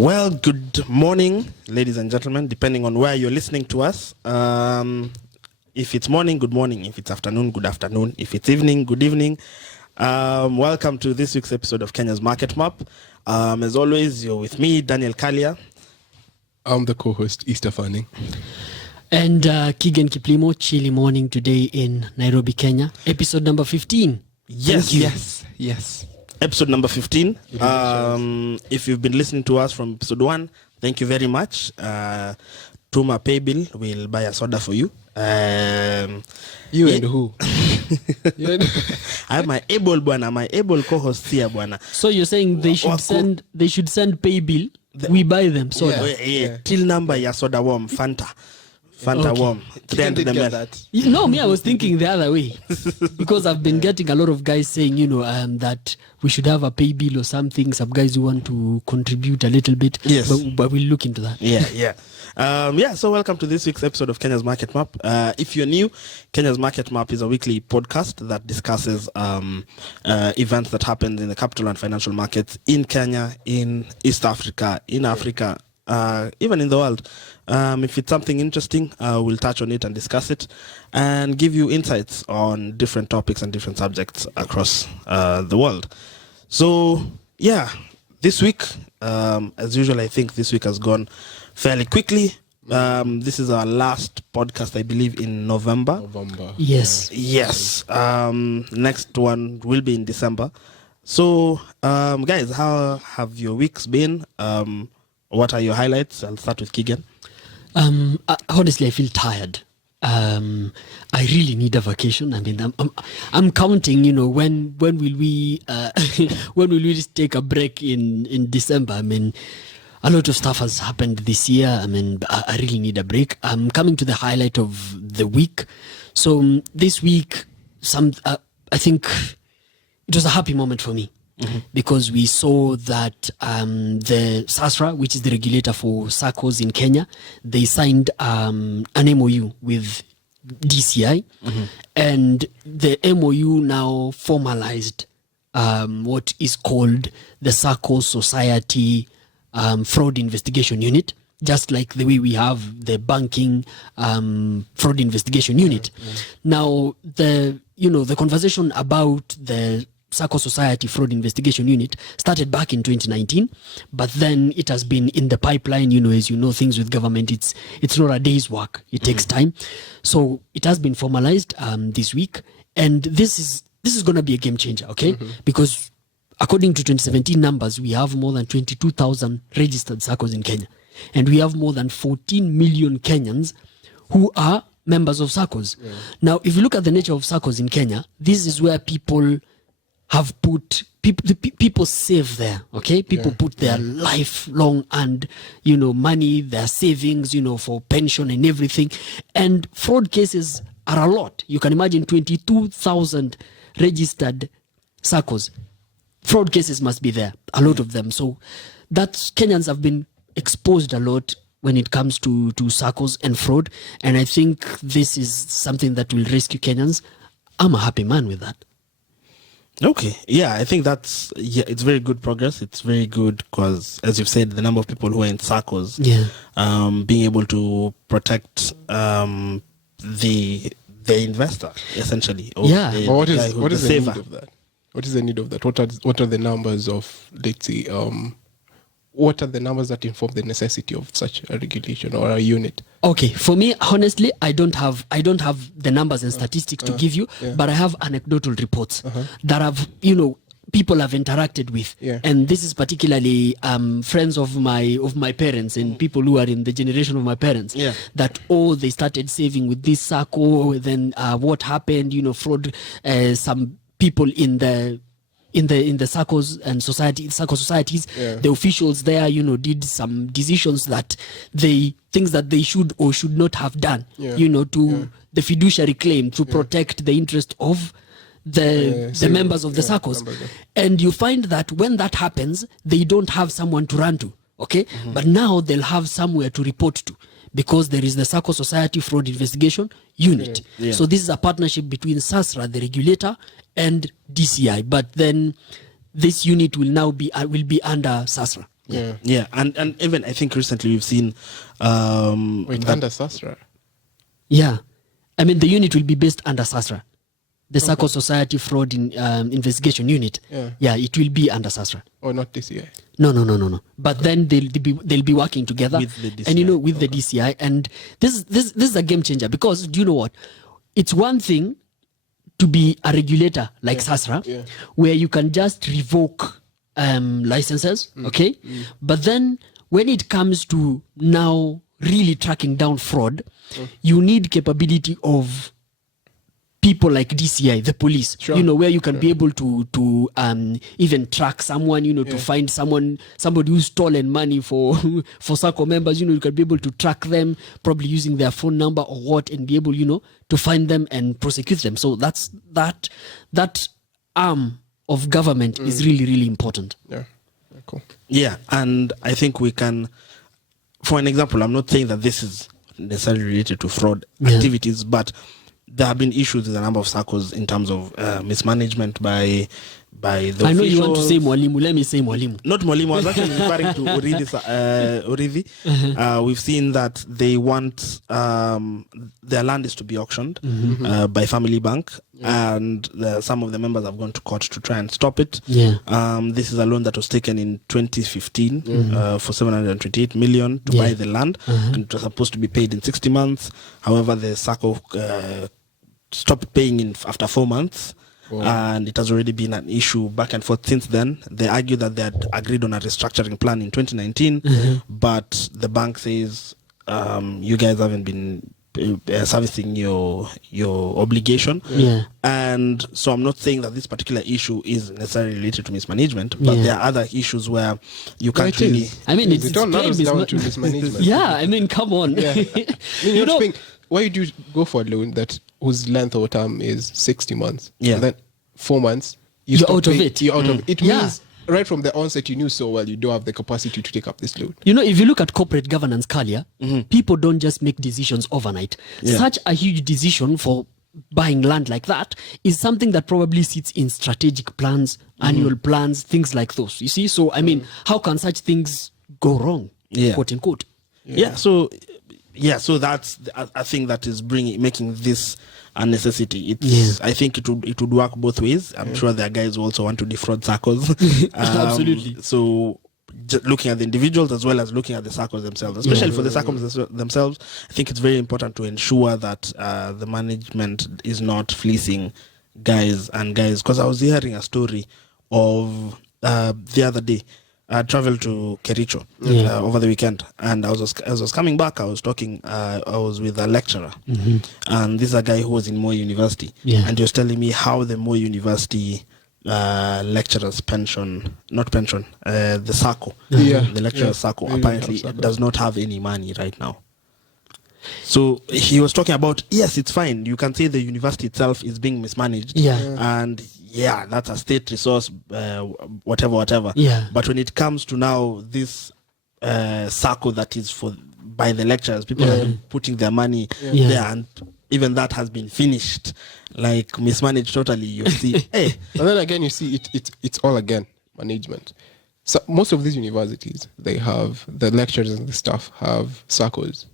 Well, good morning, ladies and gentlemen, depending on where you're listening to us. If it's morning, good morning. If it's afternoon, good afternoon. If it's evening, good evening. Welcome to this week's episode of Kenya's Market Map. As always, you're with me, Daniel Kalia. I'm the co-host, Easter Fanning. And Keegan Kiplimo, chilly morning today in Nairobi, Kenya. Episode number 15. Yes. Episode number 15. If you've been listening to us from episode 1, thank you very much. Tuma Pay Bill will buy a soda for you. And who? I have my able co-host here, bwana. So you're saying they should send pay bill, we buy them soda. Yeah. Till number ya soda warm, Fanta warm. No, me, I was thinking the other way. Because I've been getting a lot of guys saying, that we should have a pay bill or something. Some guys who want to contribute a little bit. Yes. But we'll look into that. Yeah. So welcome to this week's episode of Kenya's Market Map. If you're new, Kenya's Market Map is a weekly podcast that discusses events that happen in the capital and financial markets in Kenya, in East Africa, in Africa, even in the world. If it's something interesting, we'll touch on it and discuss it and give you insights on different topics and different subjects across the world. So, this week, as usual, I think this week has gone fairly quickly. This is our last podcast, I believe, in November. Yes. Next one will be in December. So, guys, how have your weeks been? What are your highlights? I'll start with Keegan. Honestly, I feel tired. I really need a vacation. I mean, I'm counting. When will we when will we just take a break in December? I mean, a lot of stuff has happened this year. I mean, I really need a break. I'm coming to the highlight of the week. So this week, I think it was a happy moment for me. Mm-hmm. Because we saw that the SASRA, which is the regulator for Saccos in Kenya, they signed an MOU with DCI, and the MOU now formalized what is called the Saccos Society Fraud Investigation Unit, just like the way we have the banking fraud investigation unit. Now, the conversation about the Saccos Society Fraud Investigation Unit started back in 2019, but then it has been in the pipeline. As you know, things with government, it's not a day's work. It takes time. So it has been formalized this week, and this is going to be a game changer, okay? Because according to 2017 numbers, we have more than 22,000 registered Saccos in Kenya, and we have more than 14 million Kenyans who are members of Saccos. Now, if you look at the nature of Saccos in Kenya, this is where people have put people save there, okay? People put their lifelong and money, their savings, for pension and everything. And fraud cases are a lot. You can imagine 22,000 registered Saccos. Fraud cases must be there, a lot of them. So Kenyans have been exposed a lot when it comes to Saccos and fraud. And I think this is something that will rescue Kenyans. I'm a happy man with that. Okay. Yeah, I think it's very good progress. It's very good because, as you've said, the number of people who are in Saccos, being able to protect the investor, essentially. But what is the need of that? What is the need of that? What are the numbers of, let's say, what are the numbers that inform the necessity of such a regulation or a unit? Okay, for me, honestly, I don't have the numbers and statistics to give you, but I have anecdotal reports that have people have interacted with, and this is particularly friends of my parents and people who are in the generation of my parents. That they started saving with this SACCO. Then what happened? Fraud. Some people in the Saccos and Saccos societies, the officials there, did some decisions that things that they should or should not have done, to the fiduciary claim to protect the interest of the members of the Saccos. And you find that when that happens, they don't have someone to run to, okay? But now they'll have somewhere to report to, because there is the Saccos Society Fraud Investigation Unit. So this is a partnership between SASRA, the regulator, and DCI. But then this unit will now be under SASRA. Yeah, and even I think recently we've seen under Sasra. Yeah. I mean, the unit will be based under SASRA, the SACCO Society Fraud Investigation Unit. Yeah, it will be under SASRA. Or not DCI? No. But then they'll be working together with the DCI. and with the DCI. And this is a game changer, because do you know what? It's one thing to be a regulator like SASRA, where you can just revoke licenses, okay? But then when it comes to now really tracking down fraud, you need capability of people like DCI, the police, where you can be able to even track someone, to find somebody who's stolen money for SACCO members, you can be able to track them, probably using their phone number or what, and be able, to find them and prosecute them. So that arm of government is really, really important. Yeah, cool. Yeah, and I think we can, for an example, I'm not saying that this is necessarily related to fraud activities, but there have been issues with a number of SACCOs in terms of mismanagement by the officials. I know you want to say Mwalimu. Let me say Mwalimu. Not Mwalimu. I was actually referring to Urithi. We've seen that they want their land is to be auctioned by Family Bank, and some of the members have gone to court to try and stop it. This is a loan that was taken in 2015 for 728 million to buy the land, and it was supposed to be paid in 60 months. However, the SACCO stopped paying after 4 months. And it has already been an issue back and forth since then. They argue that they had agreed on a restructuring plan in 2019, but the bank says you guys haven't been servicing your obligation. And so I'm not saying that this particular issue is necessarily related to mismanagement, but there are other issues where you can't really. I mean, it all narrows down to mismanagement. Yeah, I mean, come on. Why do you go for a loan whose length or term is 60 months? Yeah. And then 4 months, you're out of it. You're out of it. It means right from the onset you knew so well you don't have the capacity to take up this loan. If you look at corporate governance, Kalia, people don't just make decisions overnight. Such a huge decision for buying land like that is something that probably sits in strategic plans, annual plans, things like those. You see? So, I mean, how can such things go wrong? Quote unquote. So that's a thing that is making this a necessity. I think it would work both ways. I'm sure there are guys who also want to defraud SACCOs. Absolutely. So looking at the individuals as well as looking at the SACCOs themselves, especially for the SACCOs themselves, I think it's very important to ensure that the management is not fleecing guys, because I was hearing a story of the other day. I traveled to Kericho over the weekend, and as I was coming back, I was with a lecturer, and this is a guy who was in Moi University, and he was telling me how the Moi University lecturers' pension, the SACCO, the lecturer's SACCO apparently does not have any money right now. So he was talking about, yes, it's fine. You can say the university itself is being mismanaged. And that's a state resource, whatever. But when it comes to now this SACCO that is by the lecturers, people are putting their money there, and even that has been finished, like mismanaged totally. You see, and then again, you see it's all again management. So most of these universities, they have the lecturers and the staff have SACCOs.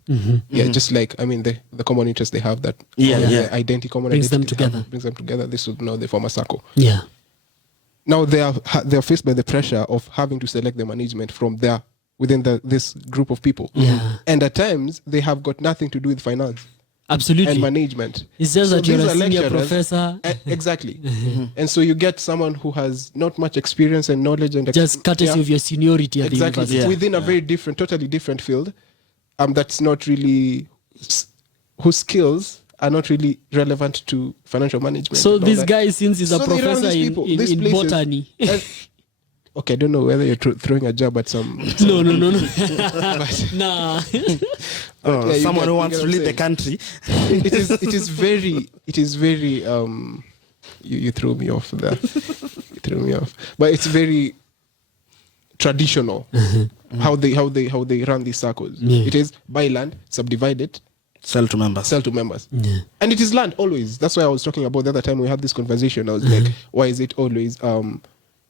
Just like, I mean, the common interest they have, that common brings them together. This would know they form a SACCO. Now they are faced by the pressure of having to select the management from within this group of people. And at times they have got nothing to do with finance. Absolutely. And management. It's just that you're a senior professor. Exactly. And so you get someone who has not much experience and knowledge and just courtesy of your seniority at the university. Within a very totally different field, that's not really, whose skills are not really relevant to financial management. So this guy, since he's a professor in botany. Okay, I don't know whether you're throwing a jab at some. No. Nah. Someone who wants to lead the country. It is very. You threw me off there. You threw me off. But it's very traditional how they run these SACCOs. It is buy land, subdivide it, sell to members. And it is land always. That's why I was talking about the other time we had this conversation. I was like, why is it always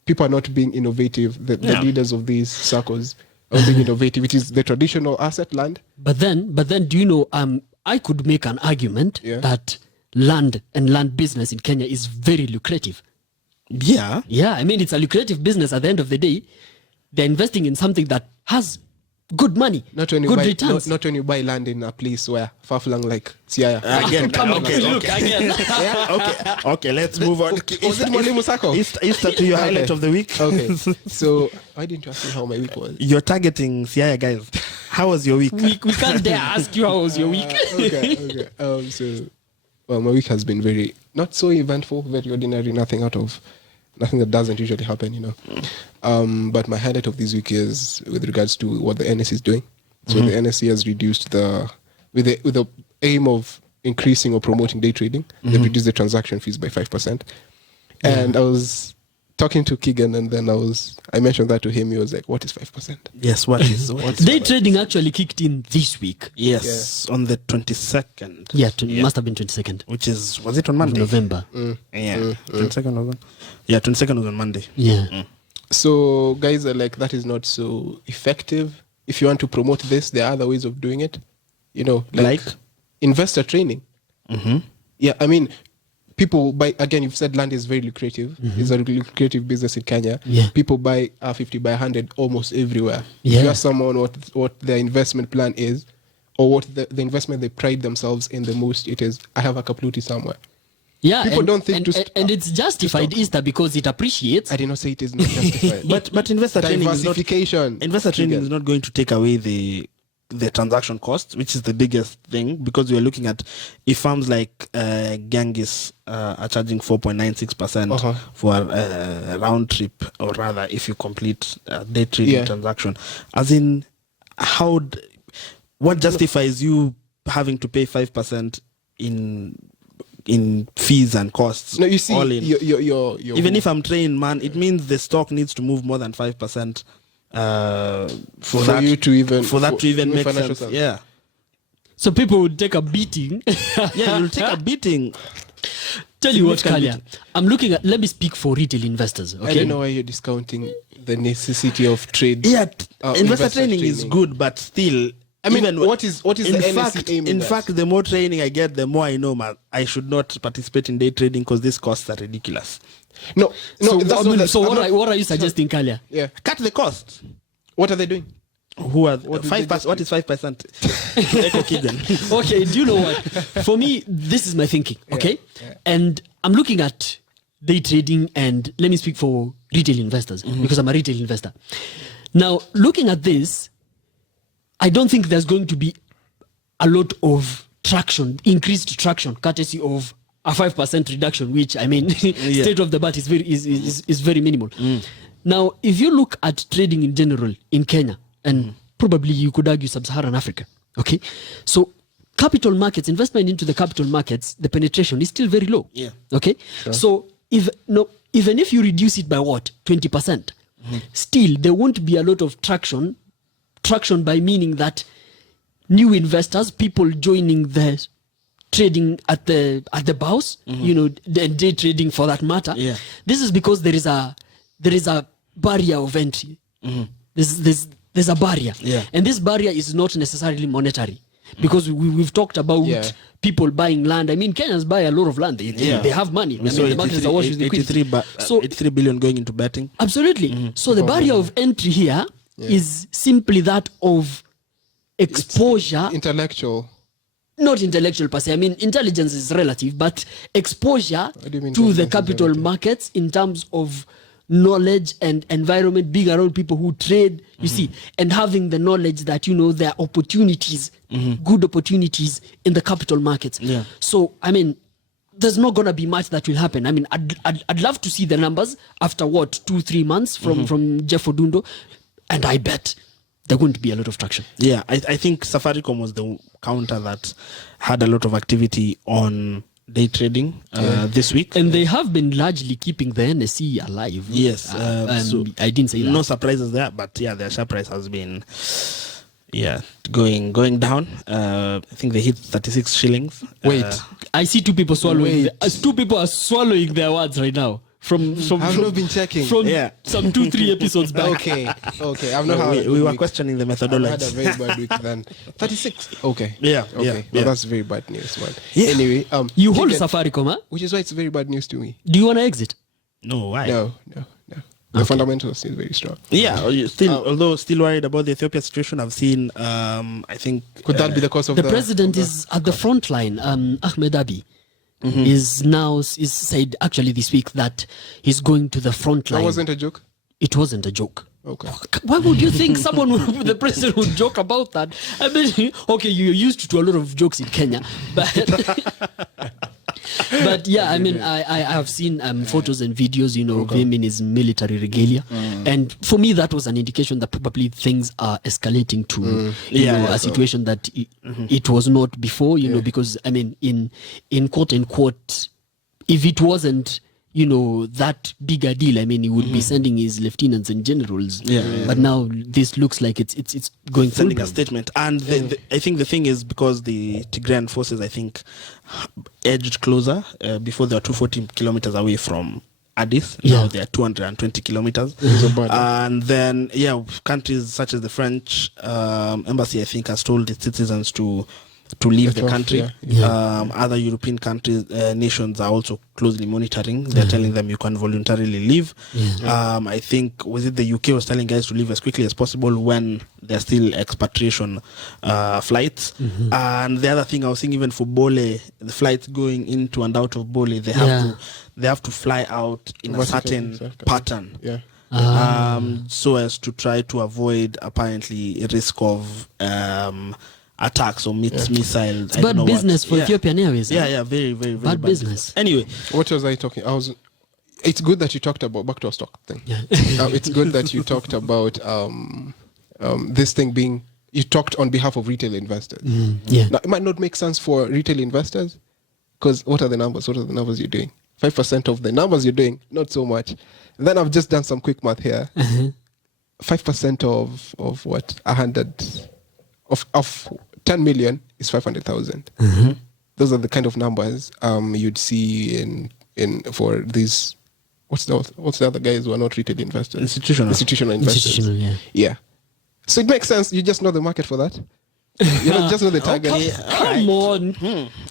people are not being innovative. The Yeah. leaders of these SACCOs are being innovative. It is the traditional asset land. But then, do you know? I could make an argument Yeah. that land and land business in Kenya is very lucrative. Yeah. Yeah, I mean, it's a lucrative business. At the end of the day, they're investing in something that has good money, Not when you good buy, returns. not when you buy land in a place where far flung like Siaya. Again, Come on, okay, look, okay. again. Okay, let's move on. Was it Mwalimu Sacco? Easter to your highlight Okay. of the week. Okay, so why didn't you ask me how my week was? You're targeting Siaya, guys. How was your week? we can't dare ask you how was your week. Okay. Well, my week has been very not so eventful, very ordinary, nothing that doesn't usually happen, you know. But my highlight of this week is with regards to what the NSE is doing. So the NSE has reduced with the aim of increasing or promoting day trading. They've reduced the transaction fees by 5%. And I was talking to Keegan, and then I mentioned that to him. He was like, "What is 5%?" Yes, what's Day trading actually kicked in this week. Yes, on the 22nd. Yeah, must have been 22nd Which was it on of Monday? November. Yeah, 22nd was on. Yeah, 22nd was on Monday. Yeah. So guys are like, that is not so effective. If you want to promote this, there are other ways of doing it. You know, like? Investor training. Yeah, I mean, people buy, again, you've said land is very lucrative. It's a lucrative business in Kenya. Yeah. People buy 50 by 100 almost everywhere. Yeah. If you ask someone what their investment plan is, or what the investment they pride themselves in the most, it is, I have a Kapluti somewhere. Yeah, People don't think and it's justified, Easter, because it appreciates. I did not say it is not justified. But investor training is not diversification. investor training is not going to take away the transaction costs, which is the biggest thing, because we are looking at if firms like Gangis are charging 4.96% for a round trip, or rather, if you complete a day trading transaction, as in what justifies you having to pay 5% in fees and costs? No, you see, all in. you're Even if I'm trained, man, it means the stock needs to move more than 5% for that to even make sense. Yeah. So people would take a beating. Yeah, you'll take a beating. Tell you what, Significant Kalia, I'm looking at, let me speak for retail investors. Okay. I don't know why you're discounting the necessity of trade. Yeah, investor training is good, but still, I mean, even what is the NSE aim in that? fact, the more training I get, the more I know, man, I should not participate in day trading because these costs are ridiculous. No, So, that's not the, what are you suggesting, Kalia? yeah. Cut the cost. What are they doing? Who are What did 5%? What is 5%? Echo Keegan. Okay, do you know what? For me, this is my thinking, okay? And I'm looking at day trading, and let me speak for retail investors because I'm a retail investor. Now, looking at this, I don't think there's going to be a lot of increased traction, courtesy of a 5% reduction, which, I mean, state of the bat is very minimal. Now, if you look at trading in general in Kenya, and probably you could argue sub-Saharan Africa, okay? So capital markets, investment into the capital markets, the penetration is still very low. Yeah. Okay? Sure. So even if you reduce it by 20%, still there won't be a lot of traction by meaning that new investors, people joining the trading at the bows, the day trading for that matter. Yeah. This is because there is a barrier of entry. There's a barrier. Yeah. And this barrier is not necessarily monetary. Because we've talked about people buying land. I mean, Kenyans buy a lot of land. They have money. I mean, the markets are awash with liquidity. 83 billion going into betting. Absolutely. So the barrier of entry here is simply that of exposure. Intellectual. Not intellectual per se. I mean, intelligence is relative, but exposure What do you mean to the intelligence is capital relative? markets in terms of knowledge and environment, being around people who trade, you see, and having the knowledge that, there are opportunities, good opportunities in the capital markets. Yeah. So, I mean, there's not going to be much that will happen. I mean, I'd love to see the numbers after 2-3 months from Jeff Odundo, and I bet there wouldn't be a lot of traction. Yeah, I think Safaricom was the counter that had a lot of activity on day trading this week. And they have been largely keeping the NSE alive. Yes. So I didn't say that. No surprises there, but their share price has been going down. I think they hit 36 shillings. Wait. I see two people swallowing. Wait. Two people are swallowing their words right now. I've not been checking. From Yeah. some 2-3 episodes back. Okay. I've not had. We were questioning the I had a methodology. very bad week then. 36. Okay. Yeah, Okay. yeah, No, yeah. that's very bad news, man. Yeah. Anyway, You hold ticket- Safaricom, huh? which is why it's very bad news to me. Do you want to exit? No, why? No. The fundamentals is very strong. Yeah, you still, although still worried about the Ethiopia situation. I've seen, I think, Could that be the cause of The president is at the front line. Ahmed Abiy is said actually this week that he's going to the front line. That wasn't a joke. It wasn't a joke. Okay. Why would you think the president would joke about that? I mean, okay, you're used to a lot of jokes in Kenya, but yeah, I mean, I have seen photos and videos, of him in his military regalia, and for me that was an indication that probably things are escalating to a situation that it was not before, because I mean, in quote unquote, if it wasn't that big a deal, I mean, he would be sending his lieutenants and generals. But now this looks like it's going sending a full-blown. statement. And I think the thing is because the Tigrayan forces, I think, edged closer. Before they were 240 kilometers away from Addis. Now they are 220 kilometers. And then, countries such as the French embassy, I think, has told its citizens to leave the country. Other European countries, nations are also closely monitoring. They're telling them you can voluntarily leave. I think, was it the UK was telling guys to leave as quickly as possible when there's still expatriation flights. And the other thing I was seeing, even for Bole, the flights going into and out of Bole, they have to fly out in a certain pattern. So as to try to avoid apparently a risk of attacks or missiles. It's bad business for Ethiopian Airways. Very, very, very bad business. Anyway, what was I talking? It's good that you talked about back to our stock thing. It's good that you talked about this thing being. You talked on behalf of retail investors. Now, it might not make sense for retail investors because what are the numbers? What are the numbers you're doing? 5% of the numbers you're doing, not so much. And then I've just done some quick math here. 5% of what 100 of 10 million is 500,000. Those are the kind of numbers you'd see in for these. What's the other guys who are not retail investors? Institutional investors. Yeah. So it makes sense. You just know the market for that. You don't just know the target. Come on.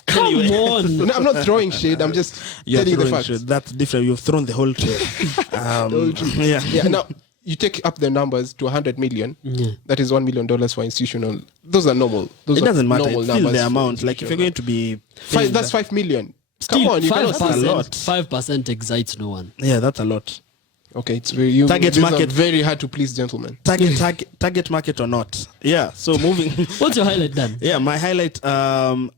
Come on. No, I'm not throwing shade. I'm just telling you the facts. That's different. You've thrown the whole trade. Now you take up the numbers to 100 million. That is $1 million for institutional. Those are normal. It doesn't matter. It's still the amount. Like if you're going to be that's 5 million. Come on, you cannot say a lot. 5% excites no one. Yeah, that's a lot. Okay, it's very target market. Very hard to please, gentlemen. Target market or not? Yeah. So moving. What's your highlight, Dan? Yeah, my highlight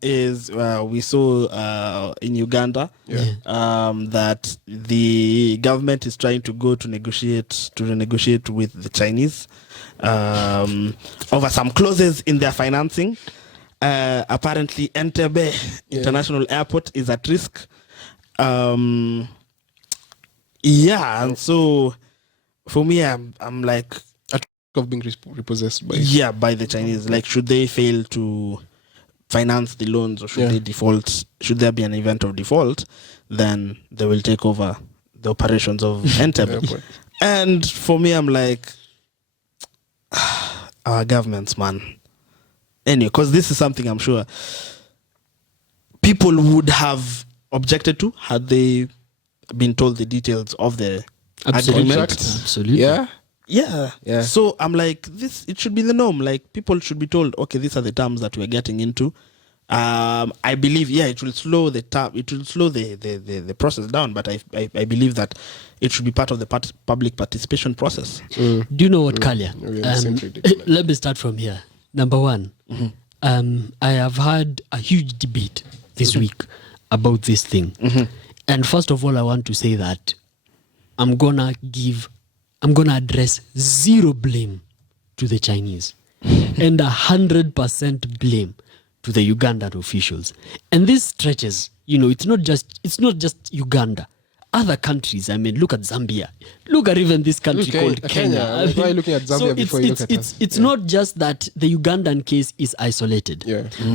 is we saw in Uganda that the government is trying to go to renegotiate with the Chinese over some clauses in their financing. Apparently, Entebbe International Airport is at risk. And so for me, I'm like of being repossessed by the Chinese. Like, should they fail to finance the loans or should they default? Should there be an event of default, then they will take over the operations of Entebbe. And for me, I'm like, our governments, man. Anyway, because this is something I'm sure people would have objected to had they been told the details of the agreement. Absolutely. Yeah. So I'm like, it should be the norm. Like, people should be told, okay, these are the terms that we're getting into. I believe, it will slow the process down, but I believe that it should be part of the public participation process. Do you know what, Kalia? Let me start from here. Number one, I have had a huge debate this week about this thing. And first of all, I want to say that I'm gonna address zero blame to the Chinese and 100% blame to the Ugandan officials. And this stretches, it's not just Uganda. Other countries, I mean, look at Zambia. Look at even this country called Kenya. Why are you looking at Zambia before you look at us? It's not just that the Ugandan case is isolated.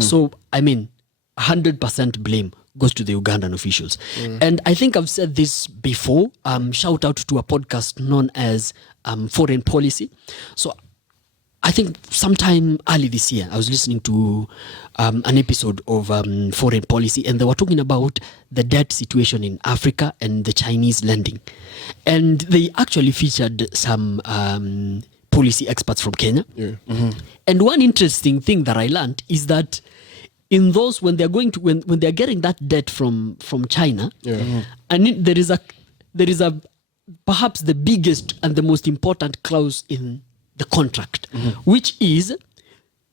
So, I mean, 100% blame goes to the Ugandan officials. And I think I've said this before. Shout out to a podcast known as Foreign Policy. So I think sometime early this year, I was listening to an episode of Foreign Policy, and they were talking about the debt situation in Africa and the Chinese lending. And they actually featured some policy experts from Kenya. Yeah. And one interesting thing that I learned is that in those, when they're going to, when they're getting that debt from China, and there is a perhaps the biggest and the most important clause in the contract, which is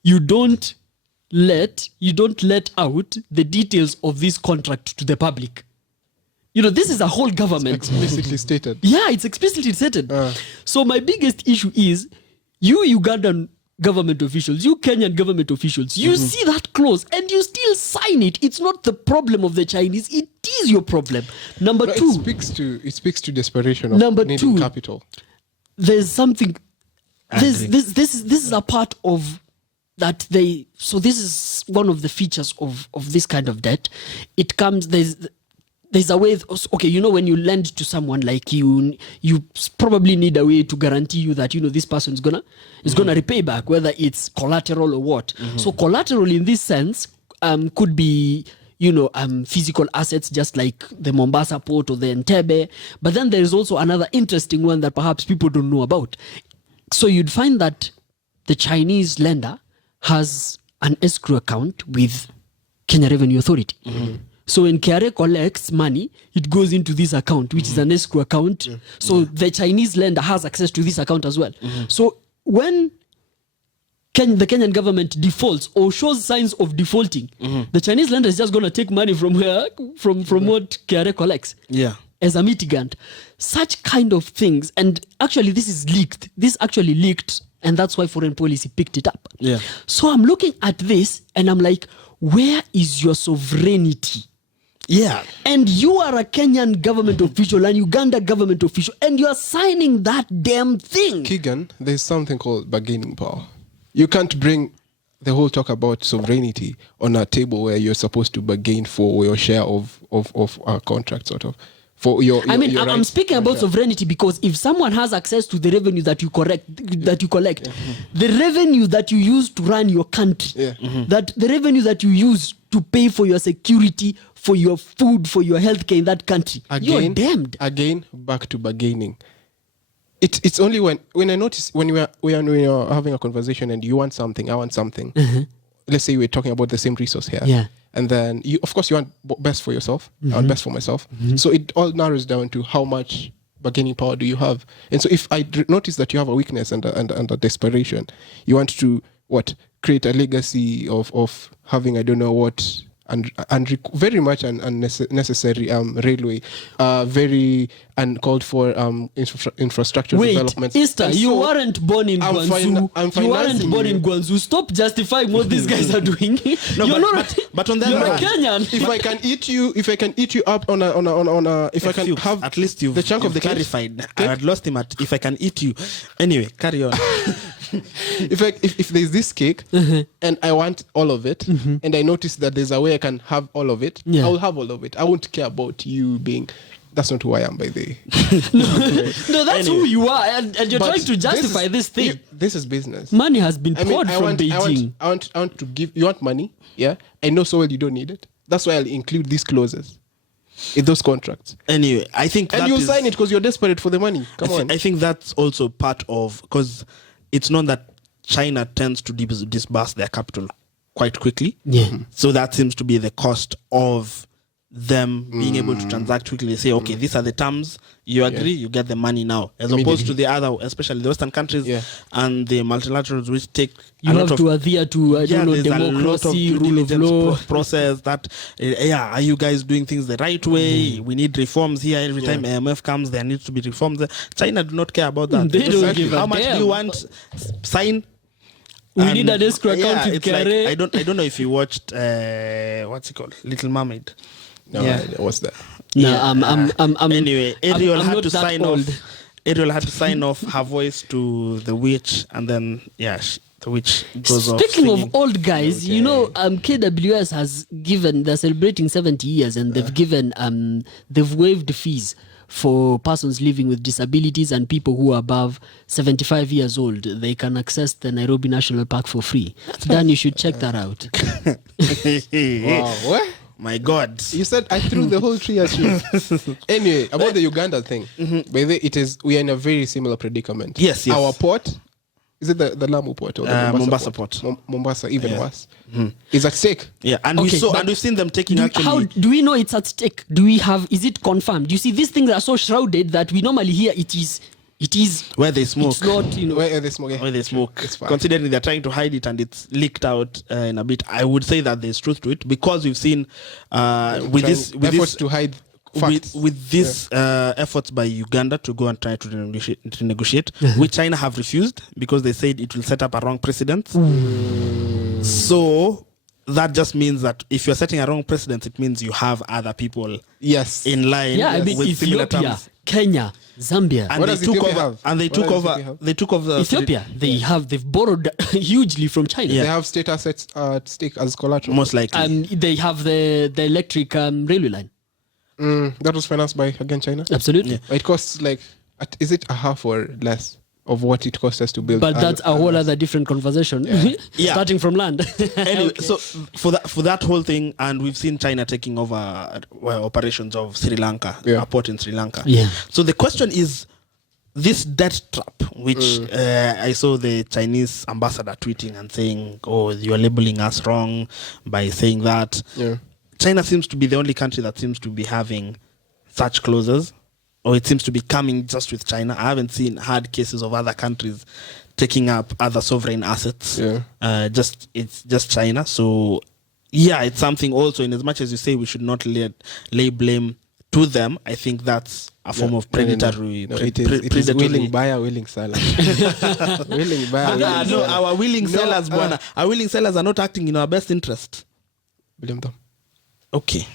you don't let out the details of this contract to the public. You know, this is a whole government. Explicitly stated. Yeah, it's explicitly stated. So my biggest issue is you Ugandan government officials, you Kenyan government officials, you see that clause and you still sign it. It's not the problem of the Chinese. It is your problem. Number two. It speaks to desperation of Number needing two, capital. There's something. This is a part of that they. So this is one of the features of this kind of debt. It comes. There's a way. Okay, you know, when you lend to someone like you probably need a way to guarantee you that, you know, this person is gonna repay back, whether it's collateral or what. So collateral in this sense could be, you know, physical assets, just like the Mombasa port or the Entebbe. But then there is also another interesting one that perhaps people don't know about. So you'd find that the Chinese lender has an escrow account with Kenya Revenue Authority. So when KRA collects money, it goes into this account, which is an escrow account. So the Chinese lender has access to this account as well. So when the Kenyan government defaults or shows signs of defaulting, the Chinese lender is just going to take money from what KRA collects. Yeah. As a mitigant. Such kind of things, and actually this is leaked. This actually leaked, and that's why Foreign Policy picked it up. Yeah. So I'm looking at this and I'm like, where is your sovereignty? Yeah. And you are a Kenyan government official and Uganda government official, and you are signing that damn thing. Keegan, there's something called bargaining power. You can't bring the whole talk about sovereignty on a table where you're supposed to bargain for your share of a contract, sort of. For your I'm speaking about sovereignty because if someone has access to the revenue that you collect, the revenue that you use to run your country, that the revenue that you use to pay for your security, for your food, for your healthcare in that country, you're damned. Again, back to bargaining. It's only when I notice when we are having a conversation and you want something, I want something. Let's say we're talking about the same resource here. Yeah. And then you want best for yourself. I want best for myself. So it all narrows down to how much bargaining power do you have. And so if I notice that you have a weakness and a desperation, you want to create a legacy of having I don't know what and very much unnecessary railway, very uncalled for infrastructure developments. Easter, you weren't born in Guangzhou. You weren't born in Guangzou. Stop justifying what these guys are doing. But on the you're other a Kenyan. If I can eat you up on a if I can have at least you've the chunk of the clarified. I had lost him at if I can eat you. Anyway, carry on. if there's this cake and I want all of it, and I notice that there's a way I can have all of it, I will have all of it. I won't care about you being. That's not who I am, by the way. No, that's who you are, and you're trying to justify this thing. This is business. Money has been poured from Beijing. I want to give. You want money? Yeah. I know so well you don't need it. That's why I'll include these clauses in those contracts. Anyway, I think and you'll sign it because you're desperate for the money. Come on. I think that's also part of because it's known that China tends to disburse their capital quite quickly. Yeah. So that seems to be the cost of them being able to transact quickly. They say, okay, these are the terms. You agree, you get the money now. As opposed to the other, especially the Western countries and the multilaterals, which take you have to adhere to democracy, rule of law process. That are you guys doing things the right way? We need reforms here. Every time IMF comes, there needs to be reforms. China do not care about that. They don't give how a much damn. do you want? Sign. We need an escrow account with KRA. Like, I don't know if you watched what's it called, Little Mermaid. No, what's that? Anyway, Ariel had to sign off. Ariel had to sign off her voice to the witch, and then which goes off Speaking singing. of old guys, you know, KWS has given, they're celebrating 70 years and they've given, they've waived fees for persons living with disabilities and people who are above 75 years old. They can access the Nairobi National Park for free. Dan, you should check that out. Wow, what? My God. You said I threw the whole tree at you. Anyway, about the Uganda thing, by the way, we are in a very similar predicament. Yes. Our port, is it the Lamu port or the Mombasa port. Mombasa, even worse. Is at stake. Yeah, and Okay, we've seen them taking How do we know it's at stake? Is it confirmed? You see, these things are so shrouded that we normally hear it is where they smoke. It's not, you know. Where they smoke. Where they smoke. It's fine. Considering they're trying to hide it and it's leaked out in a bit, I would say that there's truth to it because we've seen with efforts to hide facts. with these efforts by Uganda to go and try to negotiate, which China have refused because they said it will set up a wrong precedent. So that just means that if you're setting a wrong precedent, it means you have other people in line. Yeah, I mean, with similar Ethiopia, terms. Kenya, Zambia. And What they does took Ethiopia over. have? And they What took does over. Ethiopia have? They took over Ethiopia, they've borrowed hugely from China. They have state assets at stake as collateral. most likely. They have the electric railway line. That was financed by again China. Absolutely. It costs like, is it a half or less of what it costs us to build? But that's a whole other different conversation. Yeah. Starting from land. Anyway, Okay. so for that whole thing, and we've seen China taking over operations of Sri Lanka, a port in Sri Lanka. Yeah. So the question is, this debt trap, which I saw the Chinese ambassador tweeting and saying, "Oh, you are labeling us wrong by saying that." Yeah. China seems to be the only country that seems to be having such clauses, or it seems to be coming just with China. I haven't seen hard cases of other countries taking up other sovereign assets. Yeah. It's just China. So yeah, it's something also. In as much as you say we should not lay blame to them, I think that's a form of predatory. It is willing buyer, willing seller. Willing buyer, willing No, seller. our willing sellers, Bwana. Our willing sellers are not acting in our best interest. Blame them. Okay.